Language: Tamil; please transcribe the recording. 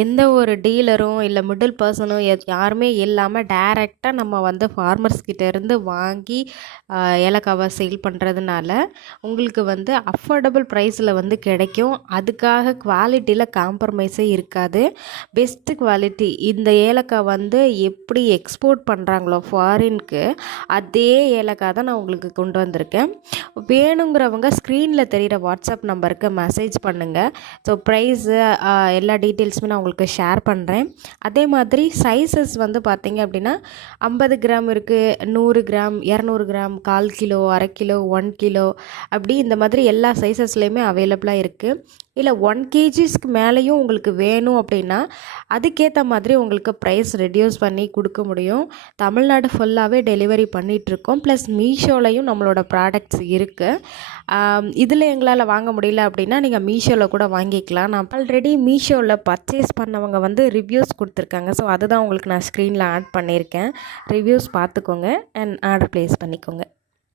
எந்த ஒரு டீலரும் இல்லை மிடில் பர்சனும் யாருமே இல்லாமல் டைரெக்டாக நம்ம வந்து ஃபார்மர்ஸ் கிட்ட இருந்து வாங்கி ஏலக்காவை சேல் பண்ணுறதுனால உங்களுக்கு வந்து அஃபோர்டபுள் ப்ரைஸில் வந்து கிடைக்கும். அதுக்காக குவாலிட்டியில் காம்ப்ரமைஸே இருக்காது. Best quality. இந்த ஏலக்காய் வந்து எப்படி எக்ஸ்போர்ட் பண்ணுறாங்களோ ஃபாரினுக்கு, அதே ஏலக்காய் தான் நான் உங்களுக்கு கொண்டு வந்திருக்கேன். வேணுங்கிறவங்க ஸ்க்ரீனில் தெரிகிற வாட்ஸ்அப் நம்பருக்கு மெசேஜ் பண்ணுங்கள். ஸோ ப்ரைஸு எல்லா டீட்டெயில்ஸுமே நான் உங்களுக்கு ஷேர் பண்ணுறேன். அதே மாதிரி சைஸஸ் வந்து பார்த்திங்க அப்படின்னா 50 கிராம் இருக்குது, 100 கிராம், 200 கிராம், 1/4 கிலோ, அரை கிலோ, 1 கிலோ, அப்படி இந்த மாதிரி எல்லா சைஸஸ்லேயுமே அவைலபிளாக இருக்குது. இல்லை 1 கேஜிஸ்க்கு மேலேயும் உங்களுக்கு வேணும் அப்படின்னா அதுக்கேற்ற மாதிரி உங்களுக்கு ப்ரைஸ் ரெடியூஸ் பண்ணி கொடுக்க முடியும். தமிழ்நாடு ஃபுல்லாகவே டெலிவரி பண்ணிகிட்ருக்கோம். ப்ளஸ் மீஷோலையும் நம்மளோட ப்ராடக்ட்ஸ் இருக்குது. இதில் எங்களால் வாங்க முடியல அப்படின்னா நீங்கள் மீஷோவில் கூட வாங்கிக்கலாம். நான் ஆல்ரெடி மீஷோவில் பர்ச்சேஸ் பண்ணவங்க வந்து ரிவ்யூஸ் கொடுத்துருக்காங்க. ஸோ அதுதான் உங்களுக்கு நான் ஸ்க்ரீனில் ஆட் பண்ணியிருக்கேன். ரிவ்யூஸ் பார்த்துக்கோங்க அண்ட் ஆர்டர் ப்ளேஸ் பண்ணிக்கோங்க.